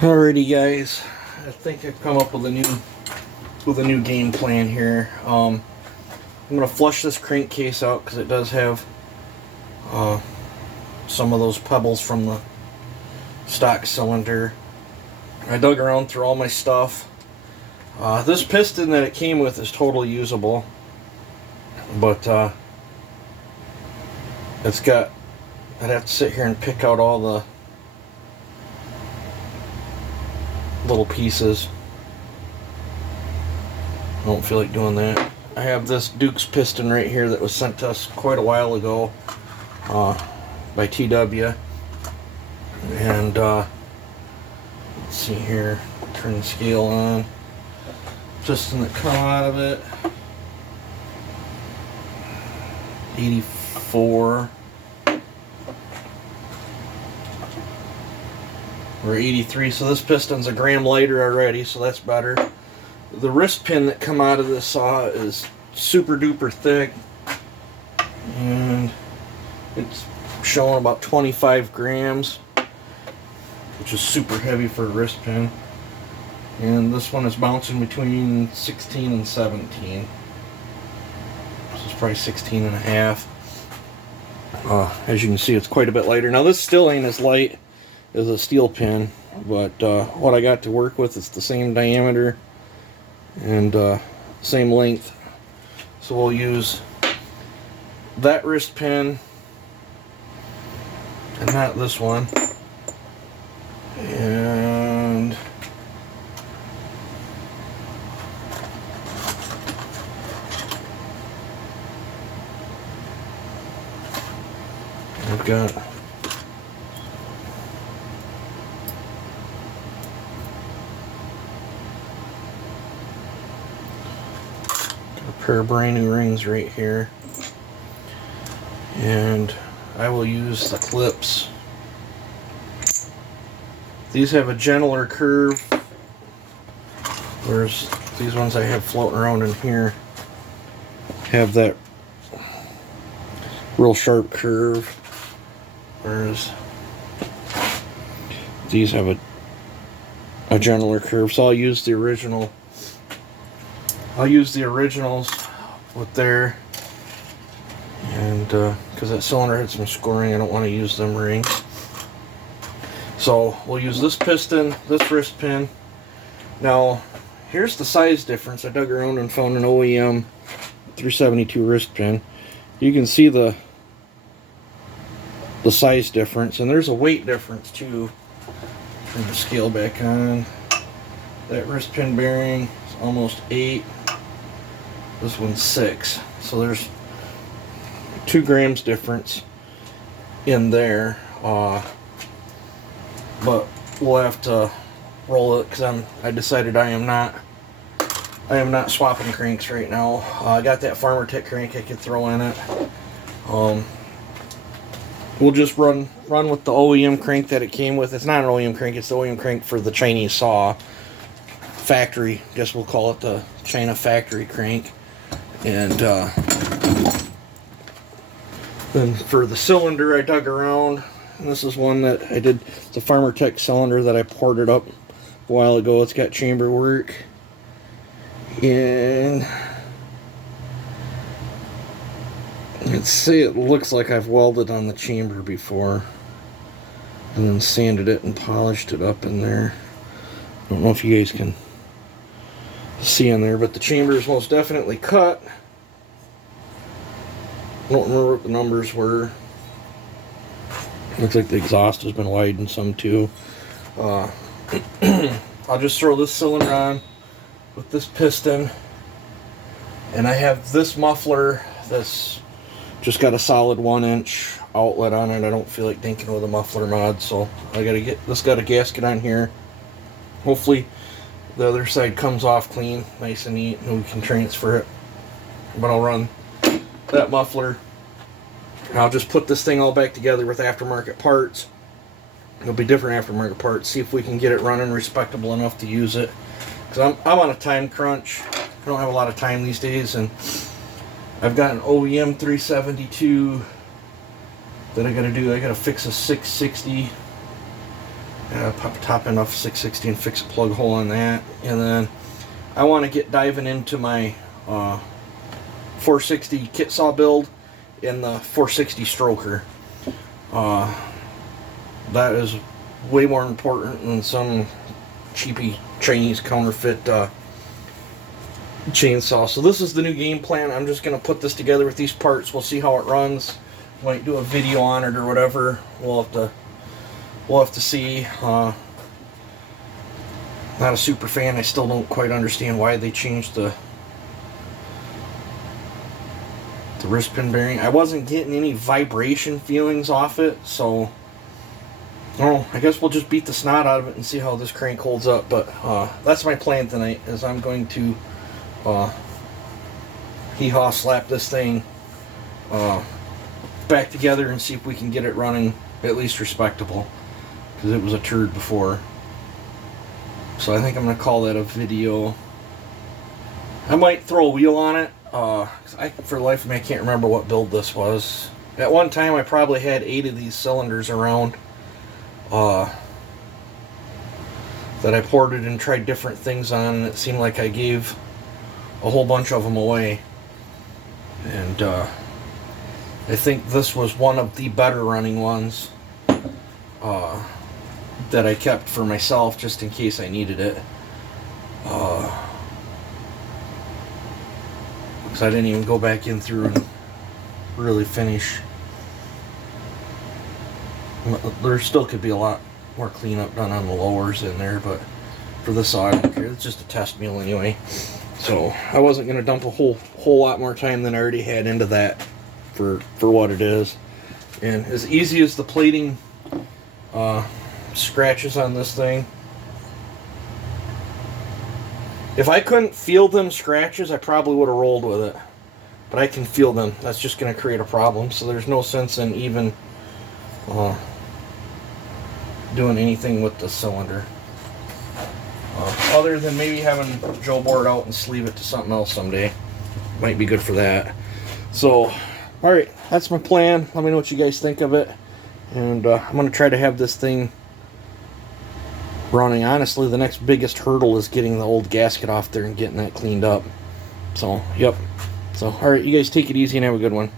Alrighty, guys. I think I've come up with a new game plan here. I'm gonna flush this crankcase out because it does have some of those pebbles from the stock cylinder. I dug around through all my stuff. This piston that it came with is totally usable, but I'd have to sit here and pick out all the little pieces. I don't feel like doing that. I have this Duke's piston right here that was sent to us quite a while ago by TW, and let's see here, turn the scale on, piston that come out of it, 84 or 83, so this piston's a gram lighter already, so that's better. The wrist pin that come out of this saw is super duper thick, and it's showing about 25 grams, which is super heavy for a wrist pin. And this one is bouncing between 16 and 17. This is probably 16 and a half. As you can see, it's quite a bit lighter. Now this still ain't as light as a steel pin, but what I got to work with is the same diameter and same length. So we'll use that wrist pin and not this one. And I've got a pair of brand new rings right here, and I will use the clips. These have a gentler curve, whereas these ones I have floating around in here have that real sharp curve, whereas these have a gentler curve. So I'll use the original. I'll use the originals with there, and because that cylinder had some scoring, I don't want to use them rings. So we'll use this piston, this wrist pin. Now here's the size difference. I dug around and found an OEM 372 wrist pin. You can see the size difference, and there's a weight difference too. Turn the scale back on. That wrist pin bearing is almost 8. This one's 6. So there's 2 grams difference in there. But we'll have to roll it because I decided I am not swapping cranks right now. I got that Farmer Tech crank I could throw in it. We'll just run with the OEM crank that it came with. It's not an OEM crank, it's the OEM crank for the Chinese saw. Factory, guess we'll call it the China factory crank. And then for the cylinder, I dug around. And this is one that I did. It's a Farmer Tech cylinder that I ported up a while ago. It's got chamber work. And let's see, it looks like I've welded on the chamber before and then sanded it and polished it up in there. I don't know if you guys can see in there, but the chamber is most definitely cut. I don't remember what the numbers were. Looks like the exhaust has been widened some too. I'll just throw this cylinder on with this piston, and I have this muffler that's just got a solid 1-inch outlet on it. I don't feel like dinking with a muffler mod, so I gotta get this. Got a gasket on here. Hopefully the other side comes off clean, nice and neat, and we can transfer it. But I'll run that muffler, and I'll just put this thing all back together with aftermarket parts. It'll be different aftermarket parts. See if we can get it running respectable enough to use it. Because I'm on a time crunch. I don't have a lot of time these days, and I've got an OEM 372 that I gotta do. I gotta fix a 660 Pop a top end off 660 and fix a plug hole on that. And then I want to get diving into my 460 kit saw build in the 460 stroker. That is way more important than some cheapy Chinese counterfeit chainsaw. So this is the new game plan. I'm just going to put this together with these parts. We'll see how it runs. Might do a video on it or whatever. We'll have to see. Not a super fan. I still don't quite understand why they changed the wrist pin bearing. I wasn't getting any vibration feelings off it, so I guess we'll just beat the snot out of it and see how this crank holds up. But that's my plan tonight, is I'm going to hee-haw slap this thing back together and see if we can get it running at least respectable, because it was a turd before. So I think I'm going to call that a video. I might throw a wheel on it. For the life of me, I can't remember what build this was. At one time, I probably had 8 of these cylinders around that I ported and tried different things on, and it seemed like I gave a whole bunch of them away. And I think this was one of the better running ones that I kept for myself just in case I needed it. Because I didn't even go back in through and really finish. There still could be a lot more cleanup done on the lowers in there, but for this I don't care. It's just a test meal anyway. So I wasn't going to dump a whole lot more time than I already had into that for what it is. And as easy as the plating scratches on this thing, if I couldn't feel them scratches, I probably would have rolled with it. But I can feel them. That's just going to create a problem. So there's no sense in even doing anything with the cylinder. Other than maybe having Joe board out and sleeve it to something else someday. Might be good for that. So, alright, that's my plan. Let me know what you guys think of it. And I'm going to try to have this thing running. Honestly, the next biggest hurdle is getting the old gasket off there and getting that cleaned up. So, yep. So, alright, you guys take it easy and have a good one.